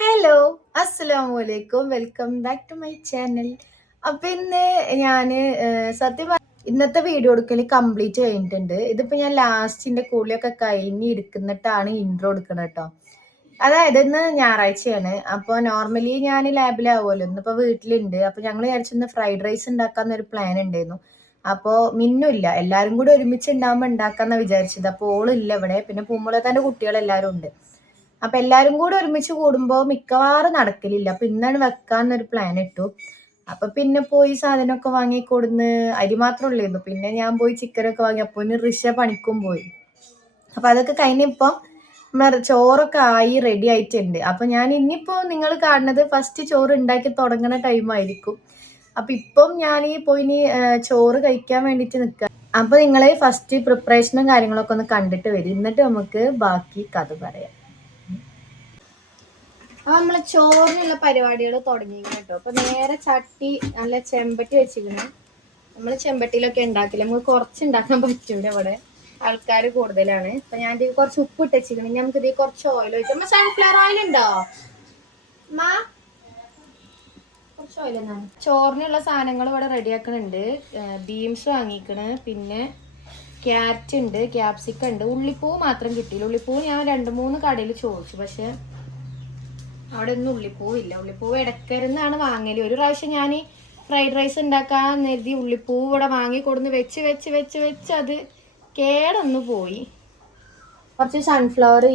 Hello, അസ്സലാമലൈക്കും. Welcome back to my channel. അപ്പൊ ഇന്ന് ഞാന് സത്യം ഇന്നത്തെ വീഡിയോ എടുക്കൽ കംപ്ലീറ്റ് കഴിഞ്ഞിട്ടുണ്ട്. ഇതിപ്പോ ഞാൻ ലാസ്റ്റിന്റെ കൂലിയൊക്കെ കഴിഞ്ഞ് എടുക്കുന്നിട്ടാണ് ഇൻട്രോ എടുക്കുന്നത് കേട്ടോ. അതായത് ഇന്ന് ഞായറാഴ്ചയാണ്. അപ്പോൾ നോർമലി ഞാൻ ലാബിലാവുമല്ലോ, ഇന്നിപ്പോ വീട്ടിലുണ്ട്. അപ്പൊ ഞങ്ങൾ വിചാരിച്ചിന്ന് ഫ്രൈഡ് റൈസ് ഉണ്ടാക്കാന്നൊരു പ്ലാൻ ഉണ്ടായിരുന്നു. അപ്പോൾ മിന്നുമില്ല, എല്ലാരും കൂടി ഒരുമിച്ച് ഉണ്ടാകുമ്പോൾ ഉണ്ടാക്കാന്നാ വിചാരിച്ചത്. അപ്പോൾ ഓളില്ല ഇവിടെ, പിന്നെ പൂമുളത്താന്റെ കുട്ടികളെല്ലാരും ഉണ്ട്. അപ്പൊ എല്ലാരും കൂടെ ഒരുമിച്ച് കൂടുമ്പോ മിക്കവാറും നടക്കലില്ല. അപ്പൊ ഇന്നാണ് വെക്കാന്നൊരു പ്ലാൻ ഇട്ടു. അപ്പൊ പിന്നെ പോയി സാധനമൊക്കെ വാങ്ങി കൊടുന്ന് അരി മാത്രമേ ഉള്ളായിരുന്നു. പിന്നെ ഞാൻ പോയി ചിക്കനൊക്കെ വാങ്ങി. അപ്പൊ ഋഷ പണിക്കും പോയി. അപ്പൊ അതൊക്കെ കഴിഞ്ഞിപ്പോ നമ്മുടെ ചോറൊക്കെ ആയി റെഡി ആയിട്ടുണ്ട്. അപ്പൊ ഞാൻ ഇനിയിപ്പോ നിങ്ങൾ കാണുന്നത് ഫസ്റ്റ് ചോറ് ഉണ്ടാക്കി തുടങ്ങുന്ന ടൈം ആയിരിക്കും. അപ്പൊ ഇപ്പം ഞാൻ പോയി ഇനി ചോറ് കഴിക്കാൻ വേണ്ടിട്ട് നിൽക്കുക. അപ്പൊ നിങ്ങള് ഫസ്റ്റ് പ്രിപ്പറേഷനും കാര്യങ്ങളൊക്കെ ഒന്ന് കണ്ടിട്ട് വരും, എന്നിട്ട് നമുക്ക് ബാക്കി കഥ പറയാം. അപ്പൊ നമ്മള് ചോറിനുള്ള പരിപാടികൾ തുടങ്ങി കേട്ടോ. അപ്പൊ നേരെ ചട്ടി നല്ല ചെമ്പട്ടി വെച്ചിരുന്നു. നമ്മള് ചെമ്പട്ടിയിലൊക്കെ ഉണ്ടാക്കില്ല, നമുക്ക് കുറച്ച് ഉണ്ടാക്കാൻ പറ്റൂല, ഇവിടെ ആൾക്കാർ കൂടുതലാണ്. അപ്പൊ ഞാൻ ഇത് കുറച്ച് ഉപ്പ് ഇട്ട് വെച്ചിരിക്കണം. നമുക്ക് ഇത് കുറച്ച് ഓയിൽ ഒഴിച്ചു. നമ്മ സൺഫ്ലവർ ഓയിൽ ഉണ്ടോ മാ? കുറച്ച് ഓയിൽ എന്നാണ്. ചോറിനുള്ള സാധനങ്ങൾ ഇവിടെ റെഡി ആക്കണുണ്ട്. ബീൻസ് വാങ്ങിക്കണ്, പിന്നെ ക്യാരറ്റ് ഉണ്ട്, ക്യാപ്സിക്കം ഉണ്ട്. ഉള്ളിപ്പൂ മാത്രം കിട്ടിയില്ല. ഉള്ളിപ്പൂ ഞാൻ 2-3 കടയിൽ ചോദിച്ചു, പക്ഷെ അവിടെ ഒന്നും ഉള്ളിപ്പൂവില്ല. ഉള്ളിപ്പൂവ് ഇടക്കരുന്നാണ് വാങ്ങല്. ഒരു പ്രാവശ്യം ഞാൻ ഫ്രൈഡ് റൈസ് ഉണ്ടാക്കാൻ കരുതി ഉള്ളിപ്പൂവ് ഇവിടെ വാങ്ങി കൊടുന്ന് വെച്ച് വെച്ച് വെച്ച് വെച്ച് അത് കേടൊന്നു പോയി. കുറച്ച് സൺഫ്ലവർ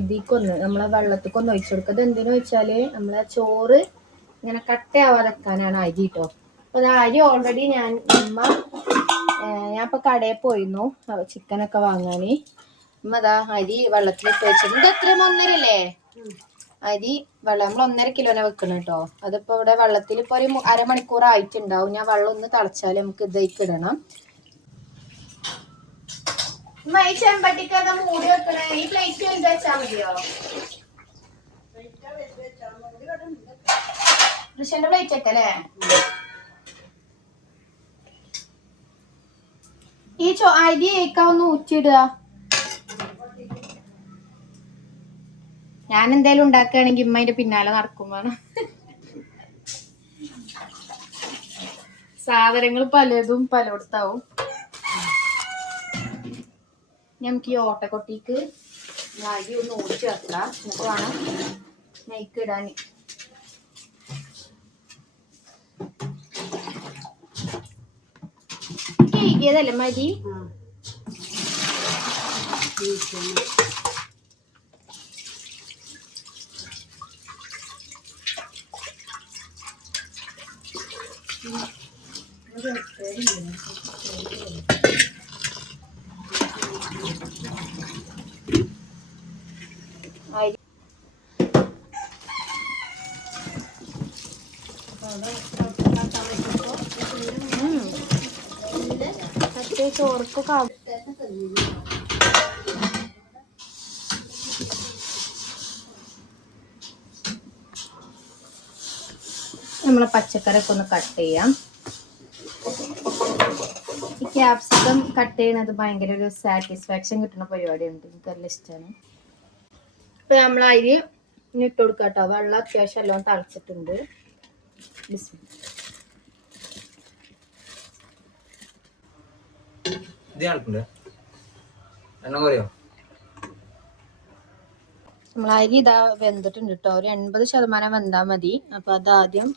ഇതിക്കൊന്ന് നമ്മളെ വെള്ളത്തിക്കൊന്ന് ഒഴിച്ചു കൊടുക്കുക. എന്തിനു വെച്ചാല് നമ്മളെ ചോറ് ഇങ്ങനെ കട്ടയാവാതെക്കാനാണ് അരി കേട്ടോ. അപ്പൊ അത് അരി ഓൾറെഡി ഞാൻ ഇപ്പൊ കടയിൽ പോയിരുന്നു ചിക്കനൊക്കെ വാങ്ങാന്. അതാ അരി വെള്ളത്തിലിട്ട് വെച്ചിട്ടുണ്ട്. ഇത് എത്ര 1.5 അരി വെള്ളം. നമ്മൾ 1.5 കിലോനെ വെക്കണം കേട്ടോ. അതിപ്പോ ഇവിടെ വെള്ളത്തിൽ ഇപ്പൊ ഒരു അരമണിക്കൂർ ആയിട്ടുണ്ടാവും. ഞാൻ വെള്ളം ഒന്ന് തിളച്ചാൽ നമുക്ക് ഇതേക്ക് ഇടണം. ഈ ചെമ്പട്ടിക്കൊക്കെ മൂടി വെക്കണേ. ഈ പ്ലേറ്റ് വലുത് വെച്ചാ മതിയോ? ഋഷന്റെ പ്ലേറ്റ് ഒക്കെ അല്ലേ? ഈ അരി ഒന്ന് ഊറ്റിയിടുക. ഞാൻ എന്തായാലും ഉണ്ടാക്കുകയാണെങ്കിൽ ഇമ്മ അതിന്റെ പിന്നാലെ നടക്കും വേണം. സാധനങ്ങൾ പലതും പലയിടത്താവും. നമുക്ക് ഈ ഓട്ടക്കൊട്ടിക്ക് അരി ഒന്ന് ഊറ്റി വെക്കാം. എന്നിട്ട് വേണം നെയ്ക്ക് ഇടാൻ. കേക്കിയതല്ലേ മതി. ചോർക്കൊക്കെ നമ്മളെ പച്ചക്കറിയൊക്കെ ഒന്ന് കട്ട് ചെയ്യാം. ഈ ക്യാപ്സിക്കം കട്ട് ചെയ്യണത് ഭയങ്കര ഒരു സാറ്റിസ്ഫാക്ഷൻ കിട്ടുന്ന പരിപാടിയുണ്ട്. എനിക്ക് നല്ല ഇഷ്ടമാണ്. ഇപ്പൊ നമ്മൾ അരി ഇട്ട് കൊടുക്കാം കേട്ടോ. വെള്ളം അത്യാവശ്യം എല്ലാം തിളച്ചിട്ടുണ്ട്. നമ്മൾ അരി ഇതാ വെന്തിട്ടുണ്ട് കേട്ടോ. ഒരു 80% വെന്താൽ മതി. അപ്പൊ അതാദ്യം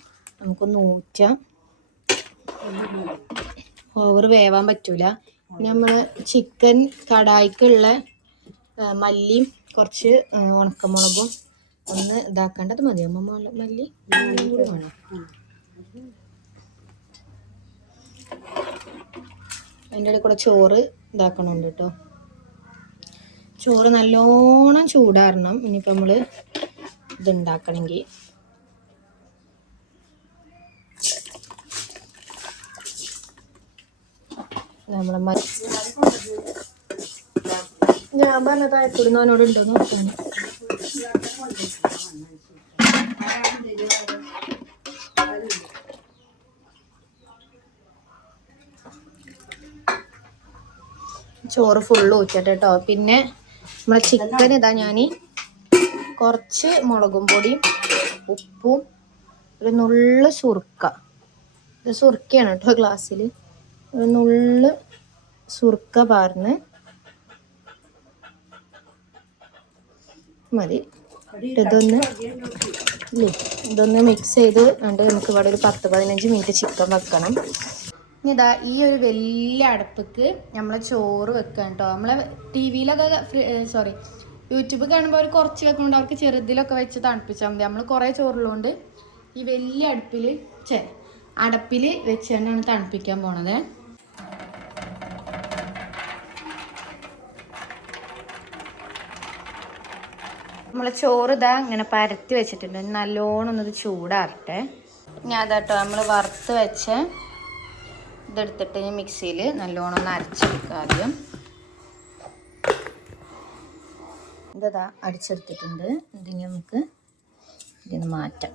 നമുക്കൊന്ന് ഊറ്റാം. ഓവർ വേവാൻ പറ്റൂല. പിന്നെ നമ്മള് ചിക്കൻ കടായിക്കുള്ള മല്ലിയും കുറച്ച് ഉണക്കമുളകും ഒന്ന് ഇതാക്കേണ്ടത് മതി. മല്ലി കൂടി വേണം. അതിൻ്റെ ഇടയിൽ കൂടെ ചോറ് ഇതാക്കണുണ്ട് കേട്ടോ. ചോറ് നല്ലോണം ചൂടാറണം. ഇനിയിപ്പോൾ നമ്മൾ ഇതുണ്ടാക്കണമെങ്കിൽ നമ്മളെ ഞാൻ പറഞ്ഞത് അയക്കൂടുന്നവനോട് ഉണ്ടോന്ന് നോക്കാൻ. ചോറ് ഫുള്ള് ഊറ്റട്ടെ കേട്ടോ. പിന്നെ നമ്മളെ ചിക്കൻ ഇതാ ഞാൻ കുറച്ച് മുളകും പൊടിയും ഉപ്പും ഒരു നുള്ള് സുർക്ക. ഇത് സുർക്കയാണ് കേട്ടോ ഗ്ലാസ്സിൽ. ഒരു നുള്ള് സുർക്ക പാർന്ന് മതി. ഇതൊന്ന് മിക്സ് ചെയ്ത് കണ്ട് നമുക്ക് ഇവിടെ ഒരു 10-15 മിനിറ്റ് ചിക്കൻ വെക്കണം. ഇനി ഇതാ ഈ ഒരു വലിയ അടുപ്പിക്ക് നമ്മളെ ചോറ് വെക്കാം കേട്ടോ. നമ്മളെ TV-ലൊക്കെ യൂട്യൂബ് കാണുമ്പോൾ അവർ കുറച്ച് വെക്കുന്നുണ്ട്, അവർക്ക് ചെറുതിലൊക്കെ വെച്ച് തണുപ്പിച്ചാൽ മതി. നമ്മൾ കുറേ ചോറുള്ളതുകൊണ്ട് ഈ വലിയ അടപ്പിൽ വെച്ചുകൊണ്ടാണ് തണുപ്പിക്കാൻ പോണത്. നമ്മളെ ചോറ് ഇതാ ഇങ്ങനെ പരത്തി വെച്ചിട്ടുണ്ട്. നല്ലോണം ഒന്നത് ചൂടാറട്ടെ. ഞാൻ അതാട്ടോ നമ്മൾ വറുത്ത് വെച്ച ഇതെടുത്തിട്ട് മിക്സിയിൽ നല്ലോണം ഒന്ന് അരച്ചെടുക്കുക. ആദ്യം ഇതാ അടിച്ചെടുത്തിട്ടുണ്ട്. ഇതിന് നമുക്ക് ഇതിന് മാറ്റാം.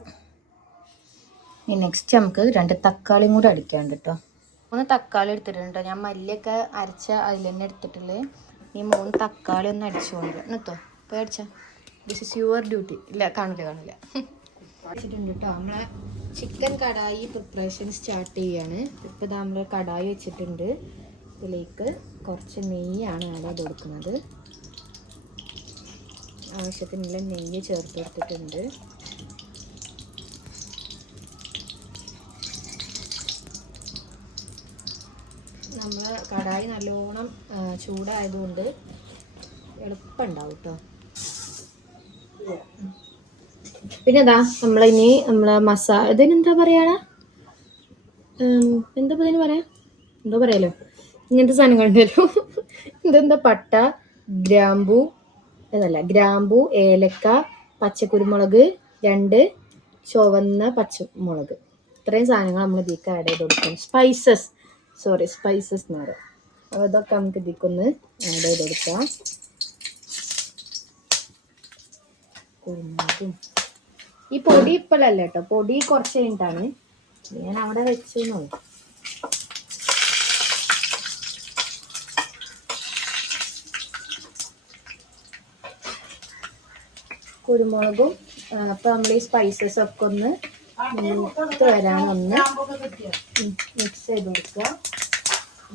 ഇനി നെക്സ്റ്റ് നമുക്ക് 2 തക്കാളിയും കൂടെ അടിക്കാണ്ട് കേട്ടോ. 3 തക്കാളി എടുത്തിട്ടുണ്ട്. ഞാൻ മല്ലിയൊക്കെ അരച്ച അതിൽ തന്നെ എടുത്തിട്ടുള്ളത്. ഈ 3 തക്കാളി ഒന്ന് അടിച്ചുകൊണ്ട് എന്നിട്ടോ ഇപ്പോൾ അടിച്ചാൽ ദിസ് ഇസ് യുവർ ഡ്യൂട്ടി. ഇല്ല കാണില്ല വെച്ചിട്ടുണ്ട് കേട്ടോ. നമ്മളെ ചിക്കൻ കടായി പ്രിപ്പറേഷൻ സ്റ്റാർട്ട് ചെയ്യാണ്. ഇപ്പോൾ നമ്മൾ കടായി വെച്ചിട്ടുണ്ട്. ഇതിലേക്ക് കുറച്ച് നെയ്യാണ് ആഡ് ചെയ്ത് കൊടുക്കുന്നത്. ആവശ്യത്തിനുള്ള നെയ്യ് ചേർത്ത് കൊടുത്തിട്ടുണ്ട്. നമ്മൾ കടായി നല്ലോണം ചൂടായതുകൊണ്ട് എളുപ്പമുണ്ടാവും കേട്ടോ. പിന്നെ ഇതാ നമ്മളിനി മസാല ഇതിനെന്താ പറയാടാ, എന്താ ഇതിന് പറയാ, എന്തോ പറയാലോ, ഇങ്ങനത്തെ സാധനങ്ങളുണ്ടല്ലോ. ഇതെന്താ പട്ട, ഗ്രാമ്പൂ, ഏലക്ക, പച്ചക്കുരുമുളക്, 2 ചുവന്ന പച്ചമുളക്, ഇത്രയും സാധനങ്ങൾ നമ്മൾ ഇതിലേക്ക് ആഡ് ചെയ്ത് കൊടുക്കണം. സ്പൈസസ് എന്ന് പറയാം. അപ്പോൾ ഇതൊക്കെ നമുക്ക് ഇതിലേക്കൊന്ന് ആഡ് ചെയ്ത് കൊടുക്കാം. കുരുമുളകും ഈ പൊടി ഇപ്പോഴല്ല കേട്ടോ, പൊടി കുറച്ച് കഴിഞ്ഞിട്ടാണ് ഞാൻ അവിടെ വെച്ചെന്നു. കുരുമുളകും അപ്പോൾ നമ്മൾ ഈ സ്പൈസസ് ഒക്കെ ഒന്ന് മൂത്ത് വരാനൊന്ന് മിക്സ് ചെയ്ത് കൊടുക്കുക.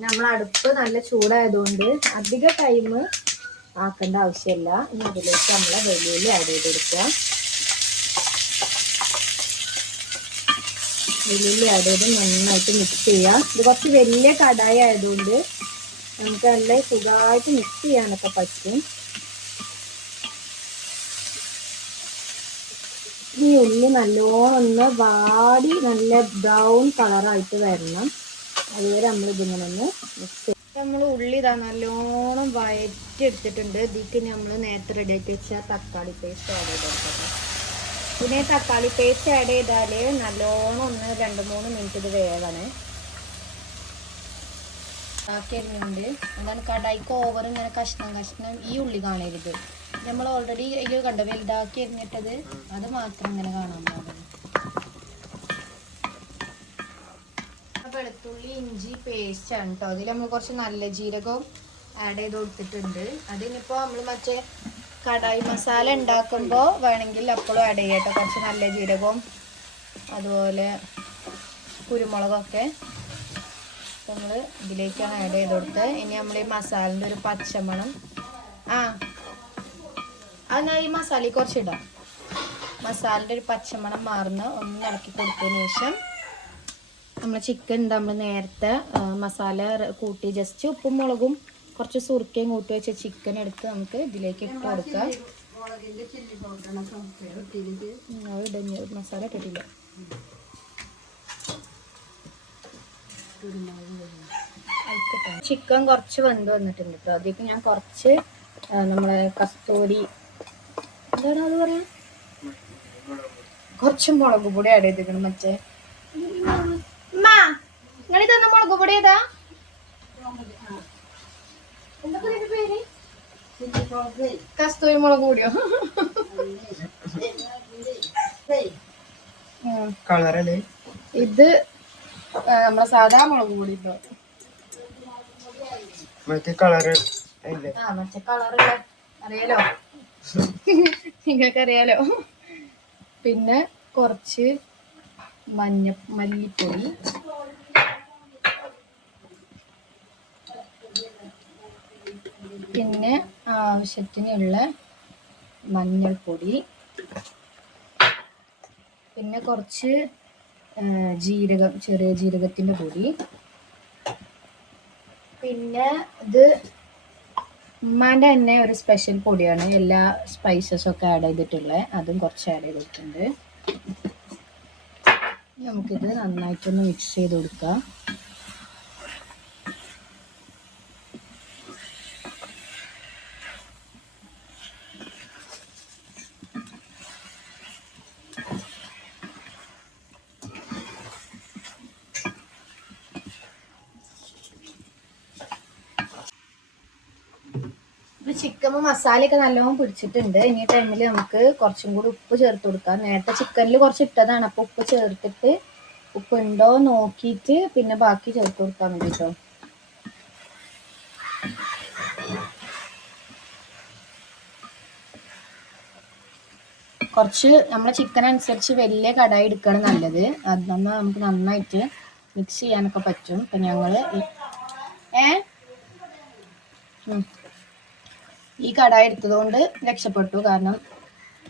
നമ്മൾ അടുപ്പ് നല്ല ചൂടായതുകൊണ്ട് അധിക ടൈം ആക്കേണ്ട ആവശ്യമില്ല. ഇനി അതിലേക്ക് നമ്മൾ വെള്ളുള്ളി ആഡ് ചെയ്ത് കൊടുക്കുക. വെള്ളുള്ളി ആഡ് ചെയ്ത് നന്നായിട്ട് മിക്സ് ചെയ്യുക. ഇത് കുറച്ച് വലിയ കടായി ആയതുകൊണ്ട് നമുക്ക് നല്ല സുഖമായിട്ട് മിക്സ് ചെയ്യാനൊക്കെ പറ്റും. ഈ ഉള്ളി നല്ലോണം ഒന്ന് വാടി നല്ല ബ്രൗൺ കളറായിട്ട് വരണം. അതുവരെ നമ്മൾ ഇതിങ്ങനെ ഒന്ന് മിക്സ് ചെയ്യും. നമ്മൾ ഉള്ളി ഇതാ നല്ലോണം വഴറ്റിയെടുത്തിട്ടുണ്ട്. ഇതിലേക്ക് നമ്മൾ നേരത്തെ റെഡിയാക്കി വെച്ച തക്കാളി പേസ്റ്റ് ആഡ് ചെയ്ത് കൊടുക്കണം. പിന്നെ തക്കാളി പേസ്റ്റ് ആഡ് ചെയ്താൽ നല്ലോണം ഒന്ന് 2-3 മിനിറ്റ് ഇത് വേവണേ. ആക്കിയിരുന്നുണ്ട് എന്താണ് കടായിക്ക് ഓവർ ഇങ്ങനെ കഷ്ണം ഈ ഉള്ളി കാണരുത്. നമ്മൾ ഓൾറെഡി അതിൽ കണ്ട വലുതാക്കി എറിഞ്ഞിട്ടത് അത് മാത്രം ഇങ്ങനെ കാണാൻ പാടില്ല. വെളുത്തുള്ളി ഇഞ്ചി പേസ്റ്റ് ആണ് കേട്ടോ. അതിൽ നമ്മൾ കുറച്ച് നല്ല ജീരകവും ആഡ് ചെയ്ത് കൊടുത്തിട്ടുണ്ട്. അതിനിപ്പോൾ നമ്മൾ മറ്റേ കടായി മസാല ഉണ്ടാക്കുമ്പോൾ വേണമെങ്കിൽ അപ്പോഴും ആഡ് ചെയ്യാം കേട്ടോ. കുറച്ച് നല്ല ജീരകവും അതുപോലെ കുരുമുളകൊക്കെ നമ്മൾ ഇതിലേക്കാണ് ആഡ് ചെയ്ത് കൊടുത്തത്. ഇനി നമ്മൾ ഈ മസാലൻ്റെ ഒരു പച്ചമണം അത് ഈ മസാലയിൽ കുറച്ചിടാം. മസാലൻ്റെ ഒരു പച്ചമണം മാറുന്ന ഒന്ന് ഇളക്കി കൊടുത്തതിന് ശേഷം നമ്മൾ ചിക്കൻ നമ്മൾ നേരത്തെ മസാല കൂട്ടി ജസ്റ്റ് ഉപ്പും മുളകും കുറച്ച് സുർക്കയും കൂട്ടി വെച്ച ചിക്കൻ എടുത്ത് നമുക്ക് ഇതിലേക്ക് ഇട്ട് കൊടുക്കാം. മസാല ഇട്ടിട്ടില്ല. ചിക്കൻ കുറച്ച് വെന്ത് വന്നിട്ടുണ്ട് കേട്ടോ. അതിലേക്ക് ഞാൻ കുറച്ച് നമ്മളെ കസ്തൂരി എന്താണ് അത് പറയാ, കുറച്ച് മുളക് പൊടി ആഡ് ചെയ്തിരിക്കണം. മറ്റേ നിങ്ങൾ തന്ന മുളക് പൊടി ഏതാ, എന്താ പേര്, കസ്തൂരി മുളക് പൊടിയോ? കളറല്ലേ ഇത്, നമ്മളെ സാധാ മുളക് പൊടി കേട്ടോ. മറ്റേ കളറ് മറ്റേ കളറ് അറിയാലോ. നിങ്ങൾക്കറിയാലോ. പിന്നെ കുറച്ച് മല്ലിപ്പൊടി, പിന്നെ ആവശ്യത്തിനുള്ള മഞ്ഞൾപ്പൊടി, പിന്നെ കുറച്ച് ജീരകം, ചെറിയ ജീരകത്തിൻ്റെ പൊടി, പിന്നെ ഇത് ഉമ്മാൻ്റെ തന്നെ ഒരു സ്പെഷ്യൽ പൊടിയാണ്, എല്ലാ സ്പൈസസൊക്കെ ആഡ് ചെയ്തിട്ടുള്ളത്, അതും കുറച്ച് ആഡ് ചെയ്തിട്ടുണ്ട്. നമുക്കിത് നന്നായിട്ടൊന്ന് മിക്സ് ചെയ്ത് കൊടുക്കാം. ചിക്കൻ മസാലയൊക്കെ നല്ലോണം പിടിച്ചിട്ടുണ്ട്. ഇനി ടൈമിൽ നമുക്ക് കുറച്ചും കൂടി ഉപ്പ് ചേർത്ത് കൊടുക്കാം. നേരത്തെ ചിക്കനിൽ കുറച്ച് ഇട്ടതാണ്, അപ്പോൾ ഉപ്പ് ചേർത്തിട്ട് ഉപ്പ് ഉണ്ടോ നോക്കിയിട്ട് പിന്നെ ബാക്കി ചേർത്ത് കൊടുക്കാൻ വേണ്ടിട്ടോ. കുറച്ച് നമ്മളെ ചിക്കൻ അനുസരിച്ച് വലിയ കടായി എടുക്കുകയാണ് നല്ലത്. അതൊന്ന് നമുക്ക് നന്നായിട്ട് മിക്സ് ചെയ്യാനൊക്കെ പറ്റും. ഇപ്പം ഞങ്ങൾ ഈ കടായി എടുത്തതുകൊണ്ട് രക്ഷപ്പെട്ടു, കാരണം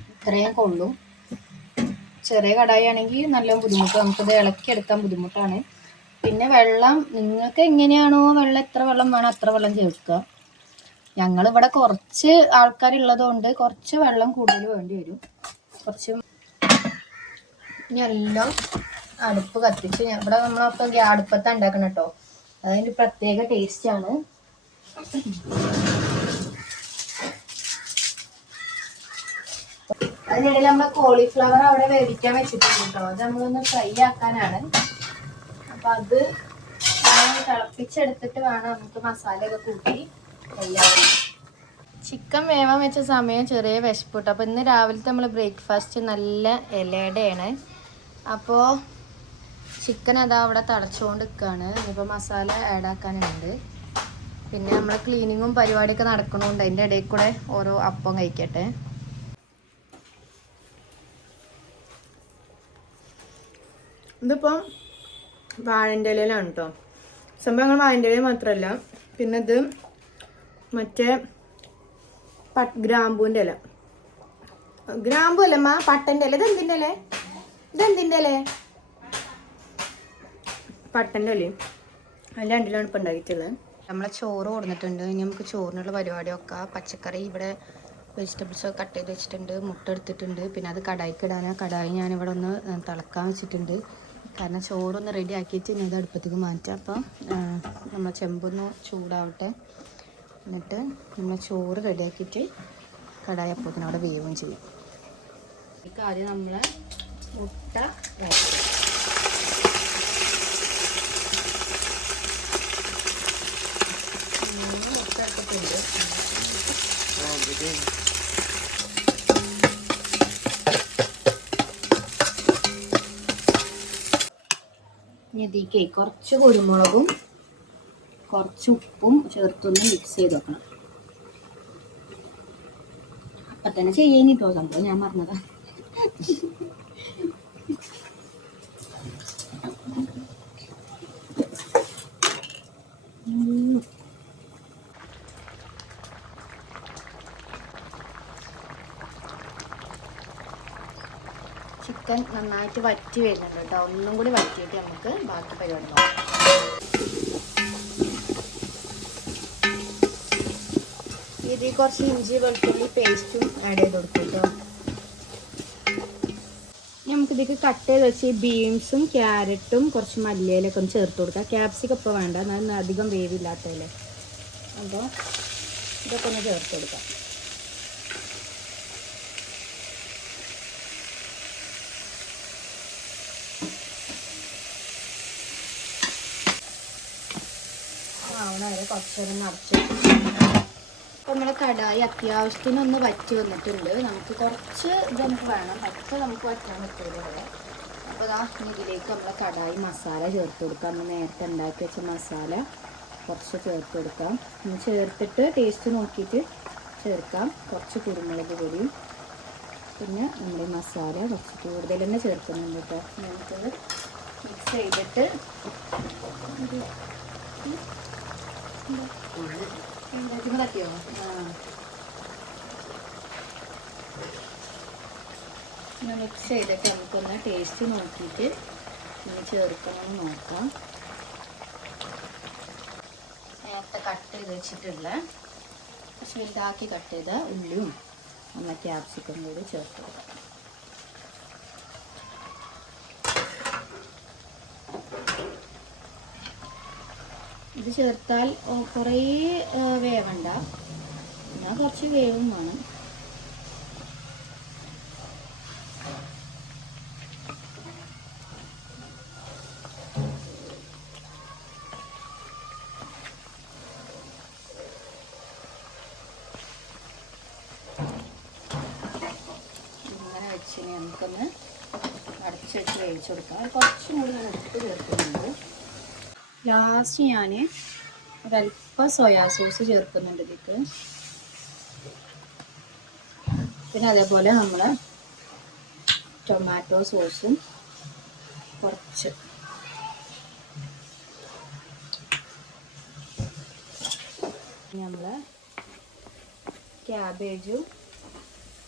ഇത്രയും കൊള്ളും. ചെറിയ കടായി ആണെങ്കിൽ നല്ല ബുദ്ധിമുട്ട്, നമുക്കത് ഇളക്കിയെടുക്കാൻ ബുദ്ധിമുട്ടാണ്. പിന്നെ വെള്ളം നിങ്ങൾക്ക് എങ്ങനെയാണോ വെള്ളം, എത്ര വെള്ളം വേണം അത്ര വെള്ളം ചേർക്കുക. ഞങ്ങളിവിടെ കുറച്ച് ആൾക്കാരുള്ളത് കൊണ്ട് കുറച്ച് വെള്ളം കൂടുതൽ വേണ്ടി വരും. കുറച്ച് ഇനി എല്ലാം അടുപ്പ് കത്തിച്ച്, ഇവിടെ നമ്മളപ്പോൾ അടുപ്പത്താണ് ഉണ്ടാക്കണം കേട്ടോ, അതിൻ്റെ പ്രത്യേക ടേസ്റ്റാണ്. അതിനിടയിൽ നമ്മൾ കോളിഫ്ലവർ അവിടെ വേവിക്കാൻ വെച്ചിട്ടുണ്ട് കേട്ടോ, അത് നമ്മളൊന്ന് ഫ്രൈ ആക്കാനാണ്. അപ്പം അത് തിളപ്പിച്ചെടുത്തിട്ട് വേണം നമുക്ക് മസാലയൊക്കെ കൂട്ടി എല്ലാവരും. ചിക്കൻ വേവാൻ വെച്ച സമയം ചെറിയ വിശപ്പ് കിട്ടും. അപ്പോൾ ഇന്ന് രാവിലത്തെ നമ്മൾ ബ്രേക്ക്ഫാസ്റ്റ് നല്ല ഇലയുടെയാണ്. അപ്പോൾ ചിക്കൻ അതാ അവിടെ തിളച്ചുകൊണ്ട് നിൽക്കുകയാണ്. ഇപ്പോൾ മസാല ആഡ് ആക്കാനുണ്ട്. പിന്നെ നമ്മൾ ക്ലീനിങ്ങും പരിപാടിയൊക്കെ നടക്കണോണ്ട് അതിൻ്റെ ഇടയിൽ കൂടെ ഓരോ അപ്പം കഴിക്കട്ടെ. ഇതിപ്പം വാഴൻ്റെ ഇലയിലാണ് കേട്ടോ സംഭവം. ഞങ്ങൾ വാഴൻ്റെ ഇലയിൽ മാത്രമല്ല, പിന്നെ ഇത് മറ്റേ ഗ്രാമ്പൂൻ്റെ ഇല, ഗ്രാമ്പൂ അല്ലമ്മ, പട്ടൻ്റെ ഇല. ഇതെന്തിൻ്റെ ഇല? ഇതെന്തിൻ്റെ ഇല? പട്ടൻ്റെ ഇലയും അതിൻ്റെ രണ്ടിലാണ് ഇപ്പം ഉണ്ടാക്കിയിട്ടുള്ളത്. നമ്മളെ ചോറ് കൊടുത്തിട്ടുണ്ട്. ഇനി നമുക്ക് ചോറിനുള്ള പരിപാടിയൊക്കെ. പച്ചക്കറി ഇവിടെ വെജിറ്റബിൾസൊക്കെ കട്ട് ചെയ്ത് വെച്ചിട്ടുണ്ട്, മുട്ട എടുത്തിട്ടുണ്ട്. പിന്നെ അത് കടായിക്ക് ഇടാനാണ്. കടായി ഞാനിവിടെ ഒന്ന് തിളക്കാൻ വെച്ചിട്ടുണ്ട്, കാരണം ചോറൊന്ന് റെഡി ആക്കിയിട്ട് ഇനി ഇത് അടുപ്പത്തേക്ക് മാറ്റാം. അപ്പം നമ്മൾ ചെമ്പൊന്ന് ചൂടാവട്ടെ, എന്നിട്ട് നമ്മൾ ചോറ് റെഡിയാക്കിയിട്ട് കടായി അപ്പത്തിന് അവിടെ വേവും ചെയ്യും. ഇതിക്ക് ആദ്യം നമ്മൾ മുട്ട മുട്ട എടുത്തിട്ടുണ്ട്. ഇതിലേക്ക് കുറച്ച് കുരുമുളകും കുറച്ച് ഉപ്പും ചേർത്തൊന്ന് മിക്സ് ചെയ്ത് വെക്കണം. അപ്പം തന്നെ ചെയ്യാനിട്ടോ സംഭവം, ഞാൻ മറന്നതാ. ചിക്കൻ നന്നായിട്ട് വറ്റി വരുന്നുണ്ട് കേട്ടോ. ഒന്നും കൂടി വറ്റിയിട്ട് നമുക്ക് ബാക്കി പരിപാടി നോക്കാം. ഇതിൽ കുറച്ച് ഇഞ്ചി വെളുത്തുള്ളി പേസ്റ്റും ആഡ് ചെയ്ത് കൊടുക്കും കേട്ടോ. നമുക്കിതിലേക്ക് കട്ട് ചെയ്ത് വെച്ച് ബീൻസും ക്യാരറ്റും കുറച്ച് മല്ലിയിലൊക്കെ ഒന്ന് ചേർത്ത് കൊടുക്കാം. ക്യാപ്സിക്കം ഇപ്പോൾ വേണ്ട, എന്നാൽ അധികം വേവില്ലാത്തല്ലേ. അപ്പോൾ ഇതൊക്കെ ഒന്ന് ചേർത്ത് കൊടുക്കാം. ആവണവരെ കുറച്ചേരം നിറച്ച്. അപ്പോൾ നമ്മുടെ കടായി അത്യാവശ്യത്തിനൊന്ന് വറ്റി വന്നിട്ടുണ്ട്. നമുക്ക് കുറച്ച് ഇത് നമുക്ക് വേണം, പച്ച നമുക്ക് വറ്റാൻ പറ്റില്ല ഇവിടെ. അപ്പോൾ അതാ ഇതിലേക്ക് നമ്മളെ കടായി മസാല ചേർത്ത് കൊടുക്കാം. നമ്മൾ നേരത്തെ ഉണ്ടാക്കി വെച്ച മസാല കുറച്ച് ചേർത്ത് കൊടുക്കാം. ചേർത്തിട്ട് ടേസ്റ്റ് നോക്കിയിട്ട് ചേർക്കാം. കുറച്ച് കുരുമുളക് പൊടി, പിന്നെ നമ്മുടെ മസാല കുറച്ച് കൂടുതൽ തന്നെ ചേർക്കുന്നുണ്ട് കേട്ടോ. നമുക്കത് മിക്സ് ചെയ്തിട്ട് തട്ടിയോ? മിക്സ് ചെയ്തിട്ട് നമുക്കൊന്ന് ടേസ്റ്റ് നോക്കിയിട്ട് ഇനി ചേർക്കണമെന്ന് നോക്കാം. നേരത്തെ കട്ട് ചെയ്ത് വെച്ചിട്ടുള്ള കുറച്ച് വലുതാക്കി കട്ട് ചെയ്ത ഉള്ളിയും നമ്മൾ ക്യാപ്സിക്കം കൂടി ചേർത്ത് കൊടുക്കാം. ഇത് ചേർത്താൽ കുറേ വേവണ്ട, എന്നാൽ കുറച്ച് വേവും വേണം. ഇനി നമുക്കൊന്ന് അടച്ച് വെച്ച് വേവിച്ച് കൊടുക്കാം. കുറച്ചും കൂടി ഞാൻ ഉപ്പ് ചേർക്കുന്നുണ്ട്. ലാസ്റ്റ് ഞാൻ ഒരല്പം സോയാ സോസ് ചേർക്കുന്നുണ്ട് ഇതിക്ക്. പിന്നെ അതേപോലെ നമ്മൾ ടൊമാറ്റോ സോസും കുറച്ച്. നമ്മൾ ക്യാബേജും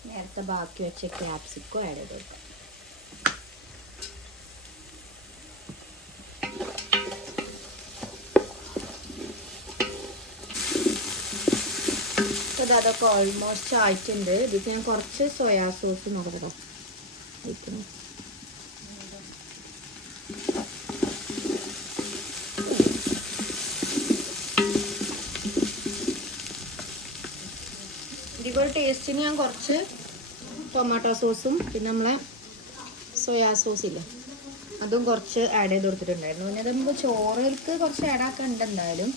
നേരത്തെ ബാക്കി വെച്ച ക്യാപ്സിക്കും ആഡ് ചെയ്ത് കൊടുക്കാം. അപ്പോൾ അതൊക്കെ ഓൾമോസ്റ്റ് ആയിട്ടുണ്ട്. ഇതിൽ ഞാൻ കുറച്ച് സോയാ സോസ് നോക്കാം വയ്ക്കുന്നു. ഇതിപ്പോൾ ടേസ്റ്റിന് ഞാൻ കുറച്ച് ടൊമാറ്റോ സോസും പിന്നെ നമ്മളെ സോയാ സോസില്ലേ അതും കുറച്ച് ആഡ് ചെയ്ത് കൊടുത്തിട്ടുണ്ടായിരുന്നു. പിന്നെ അത് നമുക്ക് ചോറുകൾക്ക് കുറച്ച് ആഡ് ആക്കാനുണ്ട്. എന്തായാലും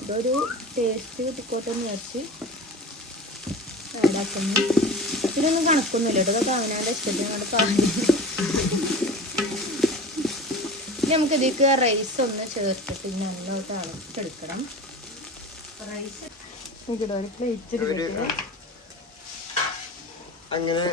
ഇതൊരു ടേസ്റ്റ് കിട്ടിക്കോട്ടെന്ന് വിചാരിച്ച് ആഡ് ആക്കുന്നു. ഇതൊന്നും കണക്കൊന്നുമില്ല കേട്ടോ, അതൊക്കെ അവനവൻ്റെ ഇഷ്ടത്തിനോട് പറഞ്ഞു. ഇനി നമുക്ക് ഇതിലേക്ക് റൈസ് ഒന്ന് ചേർത്തിട്ട് നല്ലോട്ട് അളച്ചെടുക്കണം. റൈസ് ഒരു പ്ലേറ്റ് എടുത്തിട്ട് അങ്ങനെ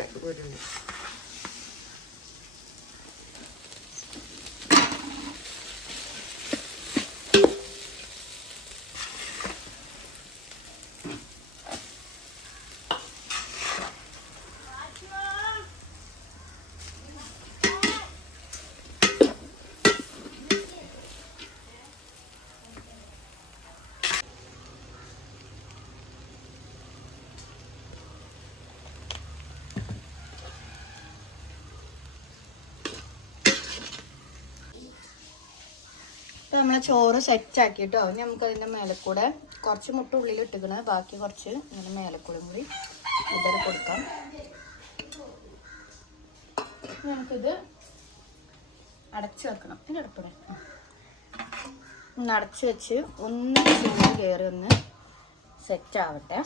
നമ്മളെ ചോറ് സെറ്റ് ആക്കിട്ടോ. ഇനി നമുക്ക് അതിൻ്റെ മേലെ കൂടെ കുറച്ച് മുട്ട ഉള്ളിൽ ഇട്ടിക്കണ, ബാക്കി കുറച്ച് ഇങ്ങനെ മേലെക്കൂടെ കൂടി ഇതര കൊടുക്കാം. നമുക്കിത് അടച്ചു വെക്കണം. ഇതിൻ്റെ അടുപ്പിടെ ഒന്ന് അടച്ചു വെച്ച് ഒന്ന് ചൂട് കയറി ഒന്ന് സെറ്റ് ആവട്ടെ.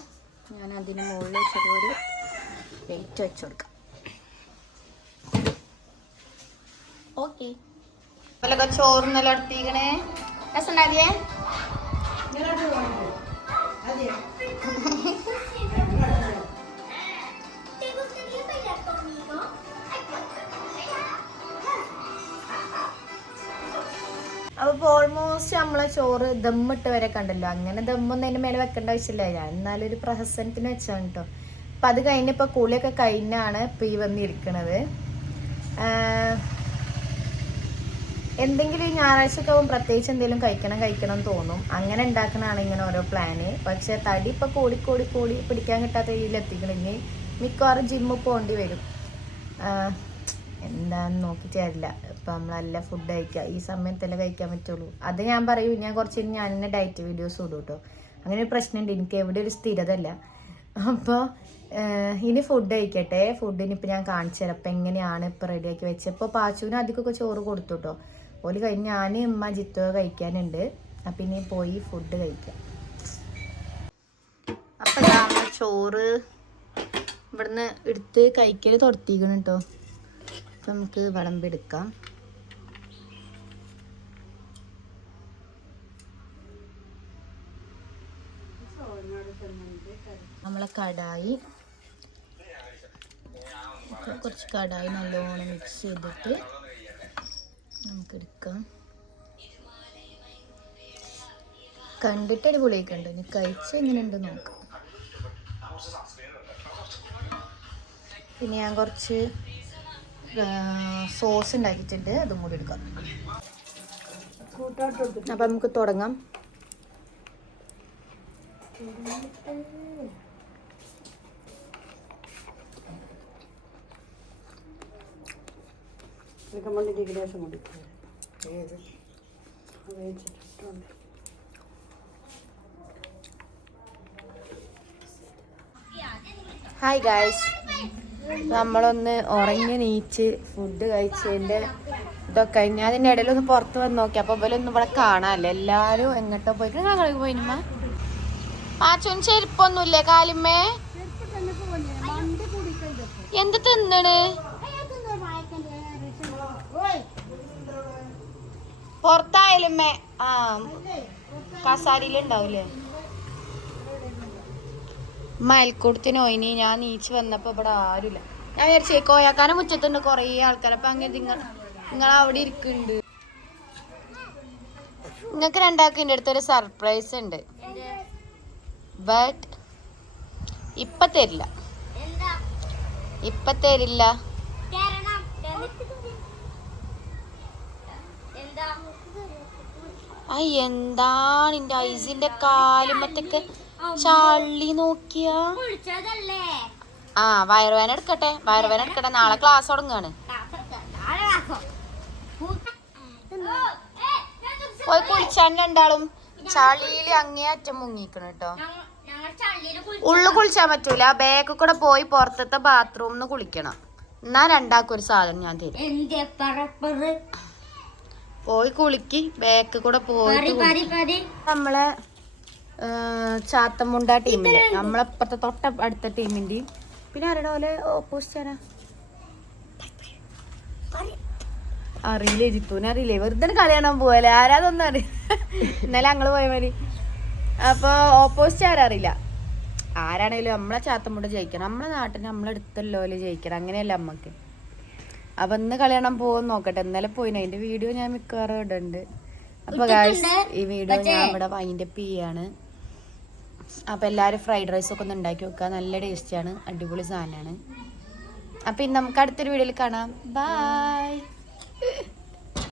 ഞാൻ അതിന് മുകളിൽ ചെറിയൊരു വെയിറ്റ് വെച്ച് കൊടുക്കാം. ഓക്കെ, അല്ലൊക്കെ ചോറിനെല്ലാം എടുത്തിക്കണേ. രസമുണ്ടാക്കിയേ? അപ്പോൾ ഓൾമോസ്റ്റ് നമ്മളെ ചോറ് ദമ്മിട്ട് വരെ കണ്ടല്ലോ. അങ്ങനെ ദമ്മൊന്നും അതിൻ്റെ മേലെ വെക്കേണ്ട ആവശ്യമില്ല. ഞാൻ എന്നാലും ഒരു പ്രഹസനത്തിന് വെച്ചാണ് കേട്ടോ. അപ്പം അത് കഴിഞ്ഞപ്പോൾ കൂളിയൊക്കെ കഴിഞ്ഞാണ് ഇപ്പോൾ ഈ വന്നിരിക്കണത്. എന്തെങ്കിലും ഞായറാഴ്ചയൊക്കെ ആകുമ്പോൾ പ്രത്യേകിച്ച് എന്തെങ്കിലും കഴിക്കണം എന്ന് തോന്നും. അങ്ങനെ ഉണ്ടാക്കണതാണ് ഇങ്ങനെ ഓരോ പ്ലാന്. പക്ഷെ തടി ഇപ്പോൾ കൂടി പിടിക്കാൻ കിട്ടാത്ത രീതിയിൽ എത്തിക്കണില്ലേ. മിക്കവാറും ജിമ്മിൽ പോകേണ്ടി വരും. എന്താണെന്ന് നോക്കിയിട്ടില്ല. ഇപ്പം നമ്മളല്ല ഫുഡ് കഴിക്കുക, ഈ സമയത്തല്ലേ കഴിക്കാൻ പറ്റുള്ളൂ. അത് ഞാൻ പറയും, ഞാൻ കുറച്ച് ഞാൻ തന്നെ ഡയറ്റ് വീഡിയോസ് ഇടും കേട്ടോ. അങ്ങനെ ഒരു പ്രശ്നമുണ്ട്, എനിക്ക് എവിടെ ഒരു സ്ഥിരത അല്ല. അപ്പോൾ ഇനി ഫുഡ് കഴിക്കട്ടെ. ഫുഡിനിപ്പോൾ ഞാൻ കാണിച്ചു തരാം അപ്പം എങ്ങനെയാണ് ഇപ്പോൾ റെഡിയാക്കി വെച്ചപ്പോൾ. പാച്ചുവിന് അധികമൊക്കെ ചോറ് കൊടുത്തു കേട്ടോ. ഓല് കഴിഞ്ഞ് ഞാൻ ഉമ്മ ജിത്തോ കഴിക്കാനുണ്ട്. അപ്പം ഇനി പോയി ഫുഡ് കഴിക്കാം. അപ്പം നമ്മൾ ചോറ് ഇവിടുന്ന് എടുത്ത് കഴിക്കൽ തുടത്തിക്കണം കേട്ടോ. അപ്പം നമുക്ക് വിളമ്പെടുക്കാം. നമ്മൾ നമ്മളെ കടായി. കുറച്ച് കടായി നല്ലോണം മിക്സ് ചെയ്തിട്ട് നമുക്ക് എടുക്കാം. കണ്ടിട്ട് അടിപൊളിയായിക്കണ്ടോ, ഇനി കഴിച്ച് എങ്ങനെയുണ്ട് നോക്കാം. പിന്നെ ഞാൻ കുറച്ച് സോസ് ഉണ്ടാക്കിയിട്ടുണ്ട്, അതും കൂടി എടുക്കാം. അപ്പം നമുക്ക് തുടങ്ങാം. ഹായ് ഗായ്സ്, നമ്മളൊന്ന് ഉറങ്ങി നീച്ച് ഫുഡ് കഴിച്ചതിൻ്റെ ഇതൊക്കെ കഴിഞ്ഞ് അതിൻ്റെ ഇടയിലൊന്ന് പുറത്ത് വന്ന് നോക്കി. അപ്പോൾ ഇവരൊന്നും ഇവിടെ കാണാമല്ലോ, എല്ലാവരും എങ്ങോട്ടോ പോയിട്ട്. ഞങ്ങൾ പോയിനുമ്മ പാച്ചുവിന് ചെരുപ്പൊന്നുമില്ലേ കാലിമ്മേ? എന്ത് തിന്നണ്? പുറത്തായാലുമ്മേ ആ കസാരിയിലുണ്ടാവൂലേ? മയൽക്കൂടത്തിന് പോയിനി. ഞാൻ നീച്ച് വന്നപ്പോൾ ഇവിടെ ആരുമില്ല. ഞാൻ വിചാരിച്ചേ കോയാക്കാനെ മുറ്റത്തുണ്ട് കുറേ ആൾക്കാർ. അപ്പം അങ്ങനെ നിങ്ങൾ അവിടെ ഇരിക്കുന്നുണ്ട്. നിങ്ങൾക്ക് രണ്ടാൾക്കും എൻ്റെ അടുത്തൊരു സർപ്രൈസ് ഉണ്ട്. ബട്ട് ഇപ്പം തരില്ല. എന്താണ് എൻ്റെ ഐസിന്റെ കാലുമത്തൊക്കെ ചള്ളി നോക്കിയ. ആ വയറുവേന എടുക്കട്ടെ. നാളെ ക്ലാസ് തുടങ്ങാണ്. പോയി കുളിച്ചാൻ രണ്ടാളും ചളിയില് അങ്ങേയറ്റം മുങ്ങിക്കണം കേട്ടോ. ഉള്ളു കുളിച്ചാൻ പറ്റൂല, ബാഗ് കൂടെ പോയി പുറത്തത്തെ ബാത്റൂമിന്ന് കുളിക്കണം. എന്നാ രണ്ടാൾക്കും ഒരു സാധനം ഞാൻ തരും. പോയി കുളിക്ക്, ബാഗ് കൂടെ പോയി. നമ്മളെ ചാത്തമുണ്ട ടീമിന്റെ, നമ്മളെപ്പുറത്തെ തൊട്ട അടുത്ത ടീമിന്റെയും പിന്നെ ആരുടെ പോലെ ഓപ്പോസിറ്റ് അറിയില്ലേ, ജിത്തുവിനെ അറിയില്ലേ, വെറുതെ കളി കാണാൻ പോവല്ലേ, ആരാതൊന്നും അറിയില്ല. ഇന്നലെ ഞങ്ങള് പോയ മതി. അപ്പൊ ഓപ്പോസിറ്റ് ആരറിയില്ല. ആരാണേലും നമ്മളെ ചാത്തമുണ്ട ജയിക്കണം, നമ്മളെ നാട്ടിൽ നമ്മളെടുത്തല്ലോ ജയിക്കണം, അങ്ങനെയല്ല നമ്മക്ക്. അപ്പൊ ഇന്ന് കളി കാണാൻ പോകുമെന്ന് നോക്കട്ടെ. ഇന്നലെ പോയിന്, അതിന്റെ വീഡിയോ ഞാൻ മിക്കവാറും ഇടുന്നുണ്ട്. അപ്പൊ ഗായ്സ് ഈ വീഡിയോ ഞാൻ ഇവിടെ വൈൻഡപ്പ് ചെയ്യാണ്. അപ്പം എല്ലാവരും ഫ്രൈഡ് റൈസൊക്കെ ഒന്ന് ഉണ്ടാക്കി വെക്കുക, നല്ല ടേസ്റ്റിയാണ്, അടിപൊളി സാധനമാണ്. അപ്പം ഇന്ന് നമുക്ക് അടുത്തൊരു വീഡിയോയിൽ കാണാം. ബൈ.